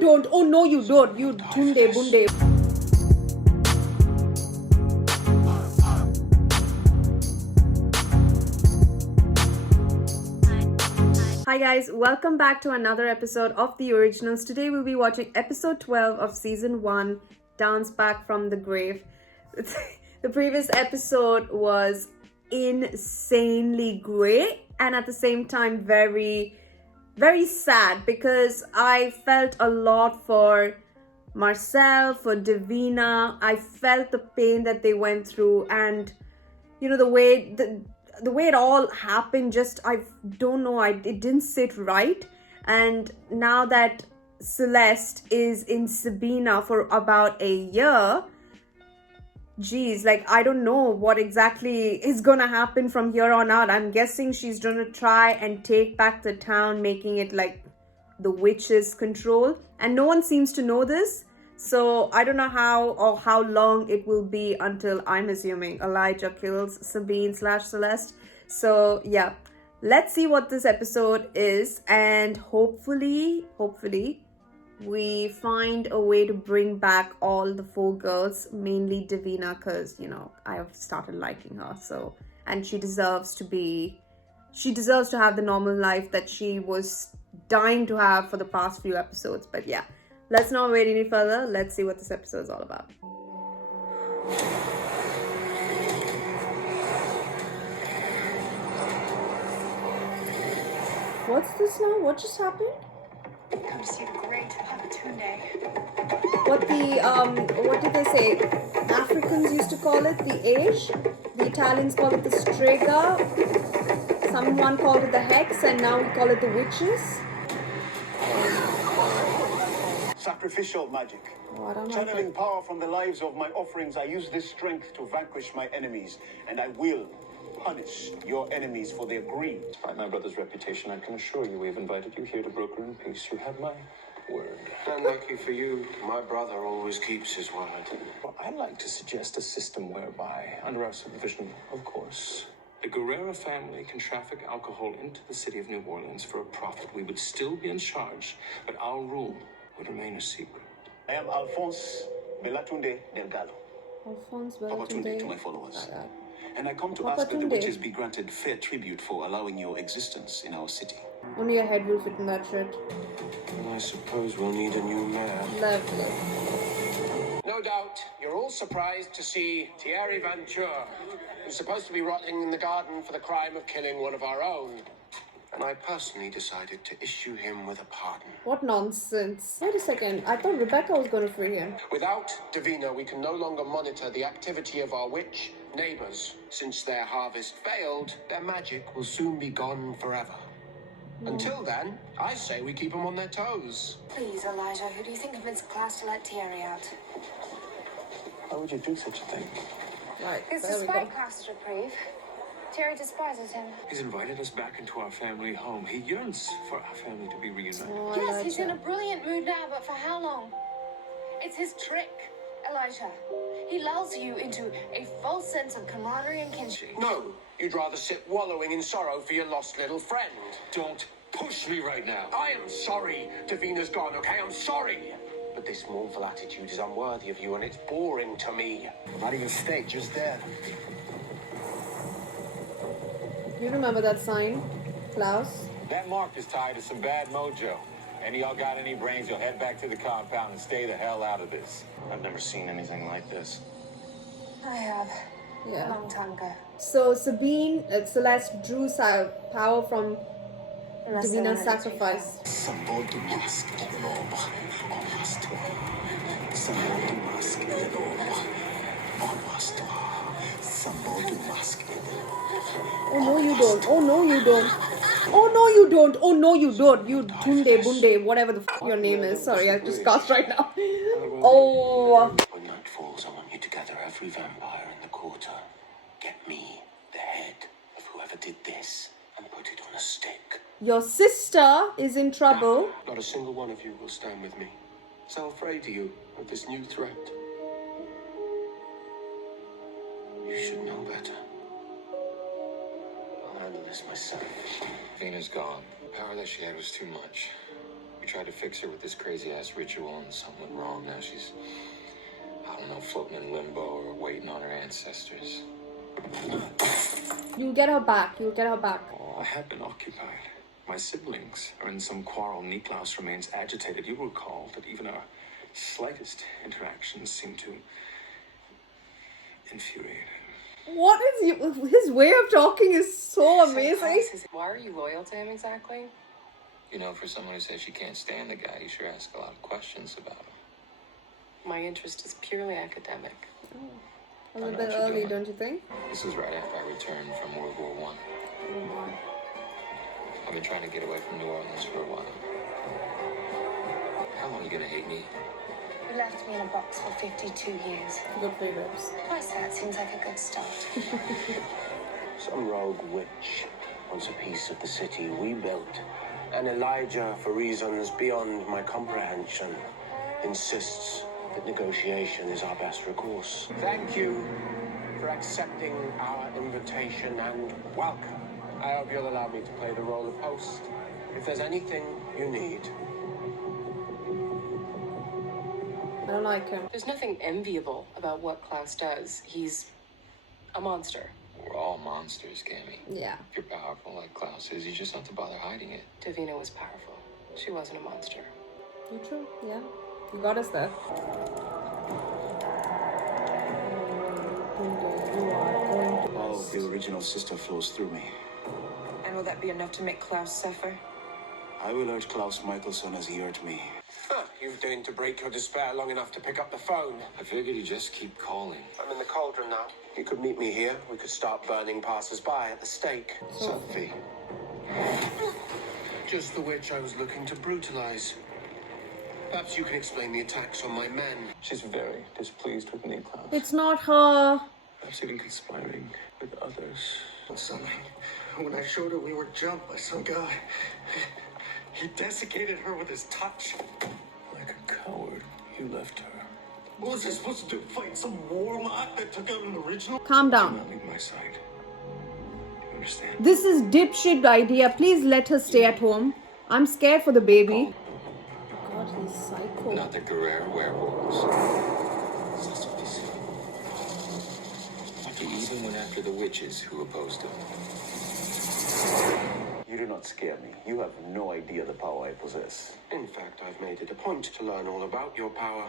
you don't. Oh no, you don't. You tunde bunde. Hi guys, welcome back to another episode of The Originals. Today we'll be watching episode 12 of season 1, Dance Back from the Grave. The previous episode was insanely great and at the same time very sad because I felt a lot for Marcel, for Davina. I felt the pain that they went through, and you know, the way it all happened, just I don't know, it didn't sit right. And now that Celeste is in Sabina for about a year, geez, like I don't know what exactly is gonna happen from here on out. I'm guessing she's gonna try and take back the town, making it like the witches' control, and no one seems to know this. So I don't know how long it will be until, I'm assuming, Elijah kills Sabine/Celeste. So yeah, let's see what this episode is, and hopefully we find a way to bring back all the 4 girls, mainly Davina, because you know I have started liking her. So, and she deserves to have the normal life that she was dying to have for the past few episodes. But yeah, let's not wait any further. Let's see what this episode is all about. What's this now? What just happened? Come see the great opportunity. What did they say? Africans used to call it the age. The Italians call it the strega. Someone called it the hex, and now we call it the witches. Sacrificial magic. Channeling power from the lives of my offerings, I use this strength to vanquish my enemies, and I will punish your enemies for their greed. Despite my brother's reputation, I can assure you we've invited you here to broker in peace. You have my word. Unlucky for you, my brother always keeps his word. Well, I'd like to suggest a system whereby, under our supervision, of course, the Guerrera family can traffic alcohol into the city of New Orleans for a profit. We would still be in charge, but our rule would remain a secret. I am Alphonse Belatunde Delgado. Alphonse Papa Tunde Belatunde. to my followers. Alright. And I come to Papa ask that the Tunde. witches be granted fair tribute for allowing your existence in our city. Only your head will fit in that shirt. And I suppose we'll need a new mayor. Lovely. No doubt, you're all surprised to see Thierry Venture, who's supposed to be rotting in the garden for the crime of killing one of our own. And I personally decided to issue him with a pardon. What nonsense. Wait a second. I thought Rebecca was going to free him. Without Davina, we can no longer monitor the activity of our witch neighbors. Since their harvest failed, their magic will soon be gone forever. Until then, I say we keep them on their toes. Please, Elijah, who do you think convinced class to let Thierry out? Why would you do such a thing? Right, Because there we go. despite class reprieve, Thierry despises him. He's invited us back into our family home. He yearns for our family to be reunited. Oh, Yes, he's in a Elijah. brilliant mood now, but for how long? It's his trick, Elijah. He lulls you into a false sense of camaraderie and kinship. No, you'd rather sit wallowing in sorrow for your lost little friend. Don't push me right now. I am sorry Davina's gone, okay? I'm sorry. But this mournful attitude is unworthy of you, and it's boring to me. Not even steak, just there. You remember that sign, Klaus? That mark is tied to some bad mojo. Any of y'all got any brains, you'll head back to the compound and stay the hell out of this. I've never seen anything like this. I have. A Yeah. long time ago. So Celeste drew power from Unless Davina's someone sacrifice. Oh no you don't. Oh no you don't. Oh no you don't. Oh no you don't. You Tunde Bunde, whatever the your name is. Sorry, I just cussed right now. Oh. When night falls, I want you to gather every vampire in the quarter. Get me the head of whoever did this and put it on a stick. Your sister is in trouble. Not a single one of you will stand with me. So afraid of you, of this new threat. You should know better. I'll handle this myself. Vena's gone. The power that she had was too much. We tried to fix her with this crazy-ass ritual and something went wrong. Now she's, I don't know, floating in limbo or waiting on her ancestors. You'll get her back. You'll get her back. Oh, I have been occupied. My siblings are in some quarrel. Niklaus remains agitated. You will recall that even our slightest interactions seem to infuriate him. What is his way of talking is so amazing. Why are you loyal to him exactly? You know, for someone who says she can't stand the guy, you sure ask a lot of questions about him. My interest is purely academic. A little bit early, don't you think? This was right after I returned from World War I. I've been trying to get away from New Orleans for a while. How long are you gonna hate me? You left me in a box for 52 years. Good favorites. Twice that seems like a good start. Some rogue witch wants a piece of the city we built. And Elijah, for reasons beyond my comprehension, insists that negotiation is our best recourse. Thank you for accepting our invitation and welcome. I hope you'll allow me to play the role of host. If there's anything you need. I don't like him. There's nothing enviable about what Klaus does. He's a monster. We're all monsters, Cammy. Yeah. If you're powerful like Klaus is, you just have to bother hiding it. Davina was powerful. She wasn't a monster. You true? Yeah. You got us there. All of the original sister flows through me. And will that be enough to make Klaus suffer? I will urge Klaus Michelson as he urged me. Huh, you've deigned to break your despair long enough to pick up the phone. I figured you just keep calling. I'm in the cauldron now. You could meet me here. We could start burning passers-by at the stake. Sophie. Just the witch I was looking to brutalize. Perhaps you can explain the attacks on my men. She's very displeased with Niklaus. It's not her. Perhaps even conspiring with others. Something. When I showed her we were jumped by some guy, he desiccated her with his touch. Like a coward, you left her. What was I supposed to do? Fight some warlock that took out an original? Calm Do down. not leave my side. Do you understand? This is dipshit idea. Please let her stay at home. I'm scared for the baby. God, he's psycho. Not the Guerrero werewolves. He even went after the witches who opposed him. You do not scare me. You have no idea the power I possess. In fact, I've made it a point to learn all about your power.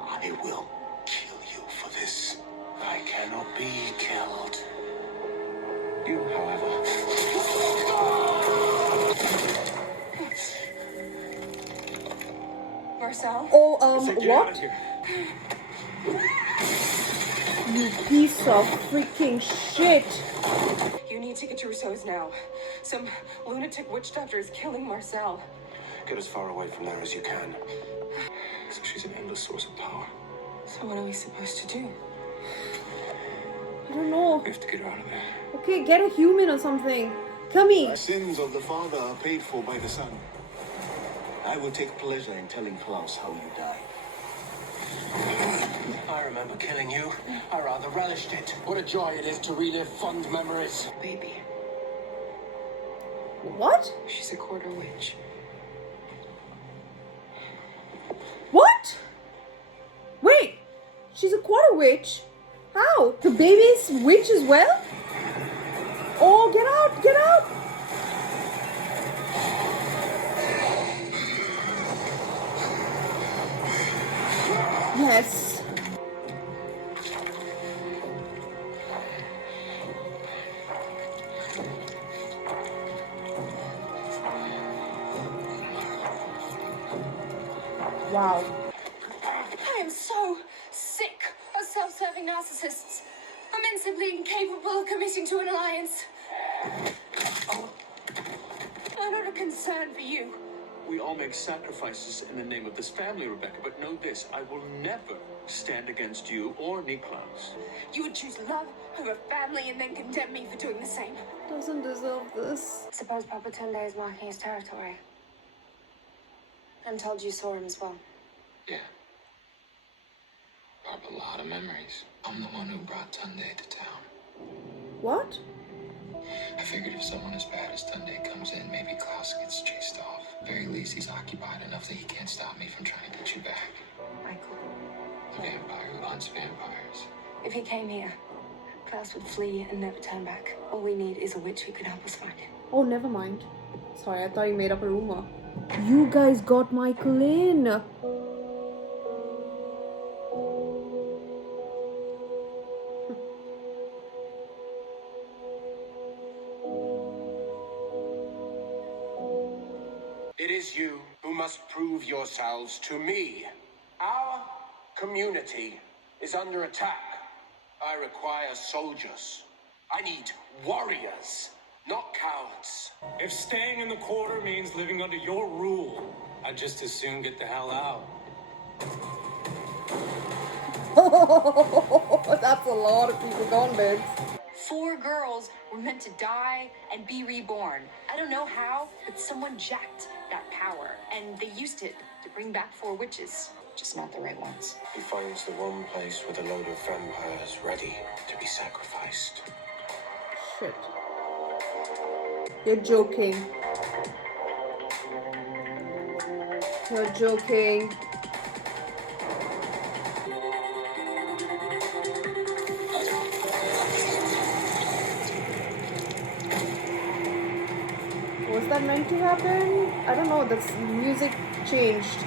I will kill you for this. I cannot be killed. You, however, Marcel? Oh, get out what? of here. You piece of freaking shit. You need to get to Rousseau's now. Some lunatic witch doctor is killing Marcel. Get as far away from there as you can. So she's an endless source of power. So what are we supposed to do? I don't know. We have to get her out of there. Okay, get a human or something. Come here. The sins of the father are paid for by the son. I will take pleasure in telling Klaus how you died. I remember killing you. I rather relished it. What a joy it is to relive fond memories. Baby. What? She's a quarter witch. What? Wait, she's a quarter witch. How? The baby's witch as well? Oh, get out, get out. Yes. Wow. I am so sick of self-serving narcissists. I'm instantly incapable of committing to an alliance. I'm not a concern for you. We all make sacrifices in the name of this family, Rebecca, but know this, I will never stand against you or Niklaus. You would choose love over family and then condemn me for doing the same. Doesn't deserve this. Suppose Papa Tunde is marking his territory. I'm told you saw him as well. Yeah. Brought a lot of memories. I'm the one who brought Tunde to town. What? I figured if someone as bad as Tunde comes in, maybe Klaus gets chased off. At the very least, he's occupied enough that he can't stop me from trying to get you back. Michael, A vampire who hunts vampires. if he came here, Klaus would flee and never turn back. All we need is a witch who could help us find him. Oh, never mind. Sorry, I thought you made up a rumor. You guys got Michael in. It is you who must prove yourselves to me. Our community is under attack. I require soldiers. I need warriors, not cowards. If staying in the quarter means living under your rule, I'd just as soon get the hell out. That's a lot of people gone, babes. 4 girls were meant to die and be reborn. I don't know how, but someone jacked that power, and they used it to bring back 4 witches. Just not the right ones. He finds the one place with a load of vampires ready to be sacrificed. Shit. You're joking. You're joking. Was that meant to happen? I don't know. The music changed.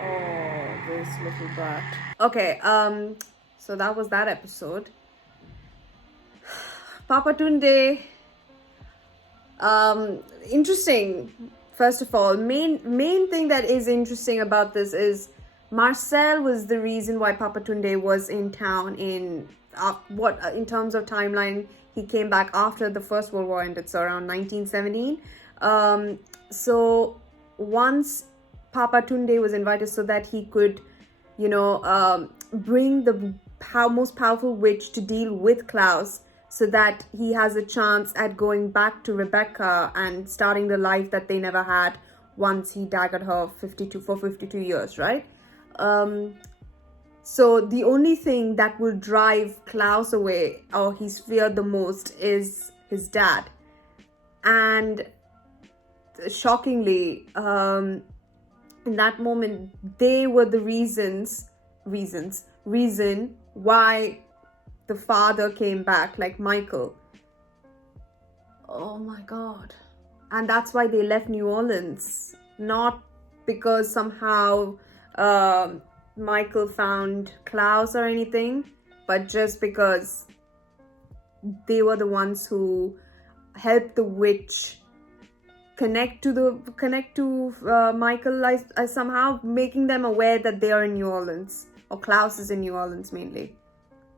Oh, this little brat. Okay, so that was that episode. Papa Tunde. Interesting. First of all, main thing that is interesting about this is Marcel was the reason why Papa Tunde was in town in terms of timeline. He came back after the First World War ended, so around 1917. So once Papa Tunde was invited so that he could, bring the most powerful witch to deal with Klaus, so that he has a chance at going back to Rebecca and starting the life that they never had once he daggered her for 52 years, right? So the only thing that will drive Klaus away, or he's feared the most, is his dad. And shockingly, in that moment, they were the reason why the father came back, like Michael. Oh my God. And that's why they left New Orleans. Not because somehow Michael found Klaus or anything, but just because they were the ones who helped the witch connect to Michael, somehow making them aware that they are in New Orleans, or Klaus is in New Orleans mainly.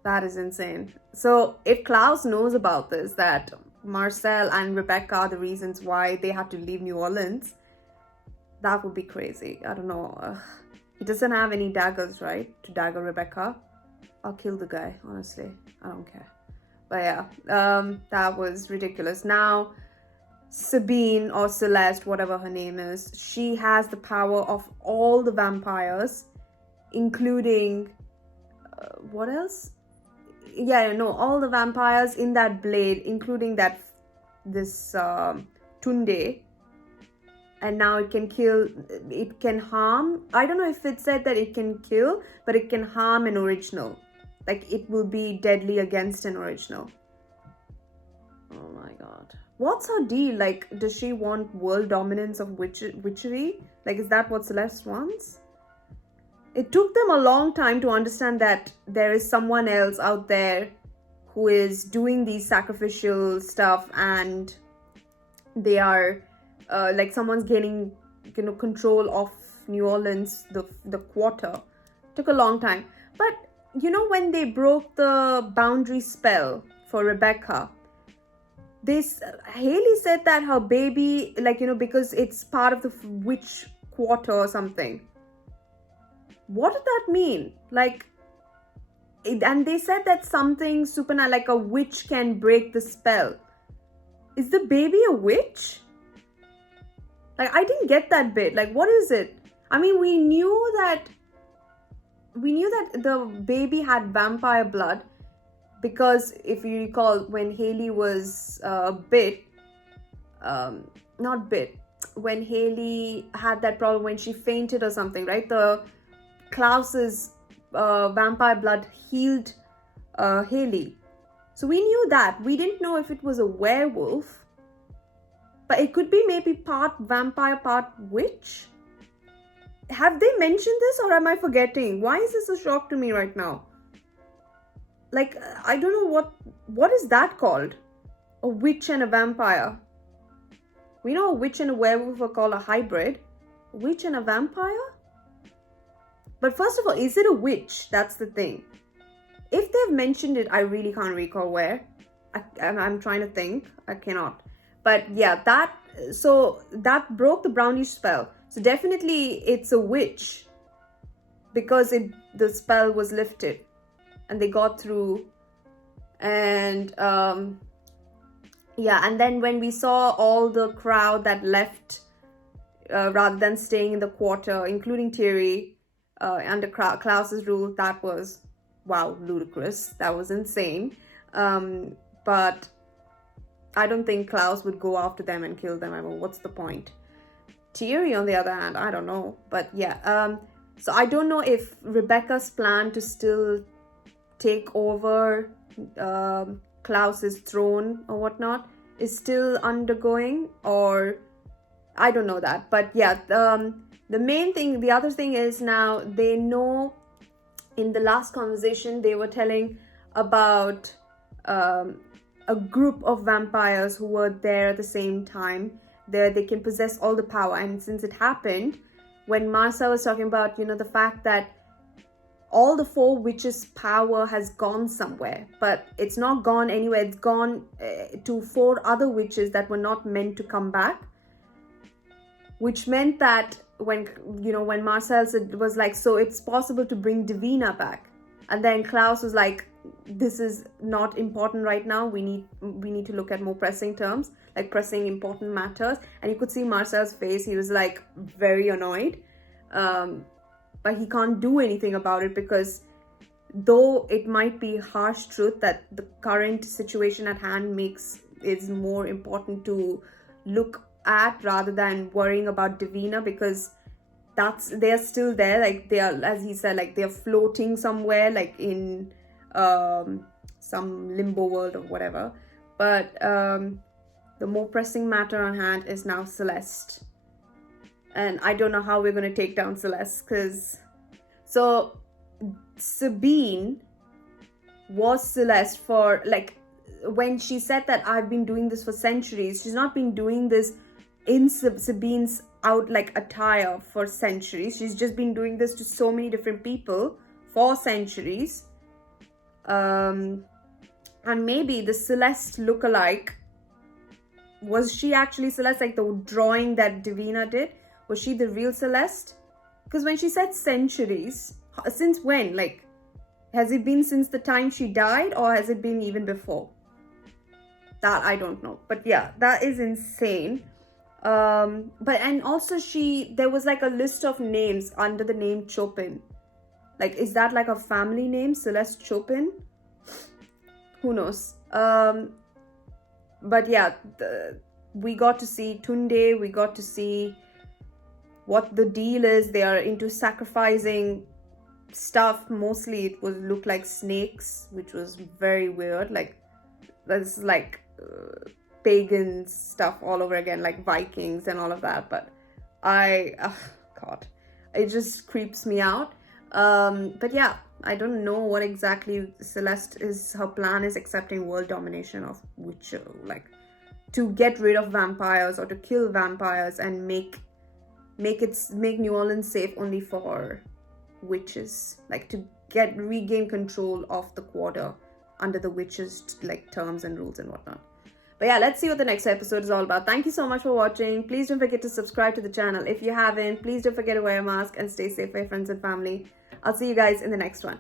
That is insane. So if Klaus knows about this, that Marcel and Rebecca are the reasons why they had to leave New Orleans, that would be crazy. I don't know. He doesn't have any daggers, right? To dagger Rebecca. I'll kill the guy, honestly. I don't care. But yeah, that was ridiculous. Now, Sabine or Celeste, whatever her name is, she has the power of all the vampires, including... what else? All the vampires in that blade, including this Tunde. And now it can kill, it can harm. I don't know if it said that it can kill, but it can harm an original. Like, it will be deadly against an original. Oh my God. What's her deal? Like, does she want world dominance of witchery? Like, is that what Celeste wants? It took them a long time to understand that there is someone else out there who is doing these sacrificial stuff, and they are like someone's gaining, control of New Orleans, the quarter. Took a long time. But, when they broke the boundary spell for Rebecca, Haley said that her baby, because it's part of the witch quarter or something. What did that mean? And they said that something supernatural, like a witch can break the spell. Is the baby a witch? I didn't get that bit. What is it? I mean, we knew that the baby had vampire blood, because if you recall, when Haley was when Haley had that problem when she fainted or something, right? The Klaus's vampire blood healed Haley. So we knew that. We didn't know if it was a werewolf, but it could be maybe part vampire, part witch. Have they mentioned this, or am I forgetting? Why is this a shock to me right now? Like, I don't know what is that called? A witch and a vampire. We know a witch and a werewolf are called a hybrid. A witch and a vampire? But first of all, is it a witch? That's the thing. If they've mentioned it, I really can't recall where. I'm trying to think. I cannot. But yeah, that broke the brownish spell. So definitely it's a witch, because the spell was lifted and they got through. And yeah, and then when we saw all the crowd that left rather than staying in the quarter, including Thierry, under Klaus's rule, that was, wow, ludicrous. That was insane. But I don't think Klaus would go after them and kill them. I mean, what's the point? Thierry, on the other hand, I don't know. But yeah, so I don't know if Rebecca's plan to still take over Klaus's throne or whatnot is still undergoing, or I don't know that. But yeah, the main thing, the other thing is now they know. In the last conversation, they were telling about a group of vampires who were there at the same time. They can possess all the power. And since it happened, when Marcel was talking about, the fact that all the 4 witches' power has gone somewhere, but it's not gone anywhere. It's gone to 4 other witches that were not meant to come back, which meant that when Marcel was like, so it's possible to bring Davina back, and then Klaus was like, this is not important right now. We need to look at more pressing terms, like pressing important matters. And you could see Marcel's face. He was like very annoyed, but he can't do anything about it, because though it might be harsh truth that the current situation at hand is more important to look at rather than worrying about Davina, because they're still there. Like, they are, as he said, like they're floating somewhere, like in some limbo world or whatever. But the more pressing matter on hand is now Celeste, and I don't know how we're going to take down Celeste, because so Sabine was Celeste for, like, when she said that I've been doing this for centuries, she's not been doing this in Sabine's attire for centuries. She's just been doing this to so many different people for centuries. And maybe the Celeste lookalike, was she actually Celeste, like the drawing that Davina did? Was she the real Celeste? Because when she said centuries, since when? Like, has it been since the time she died, or has it been even before? That I don't know. But yeah, that is insane. And also there was like a list of names under the name Chopin. Like, is that like a family name, Celeste Chopin? Who knows? But yeah, we got to see Tunde. We got to see what the deal is. They are into sacrificing stuff. Mostly it would look like snakes, which was very weird. Like, that's like pagan stuff all over again, like Vikings and all of that. But God, it just creeps me out. But yeah, I don't know what exactly Celeste her plan is, accepting world domination of Witcher, like to get rid of vampires or to kill vampires and make New Orleans safe only for witches, like to regain control of the quarter under the witches' like terms and rules and whatnot. But yeah, let's see what the next episode is all about. Thank you so much for watching. Please don't forget to subscribe to the channel if you haven't. Please don't forget to wear a mask and stay safe for your friends and family. I'll see you guys in the next one.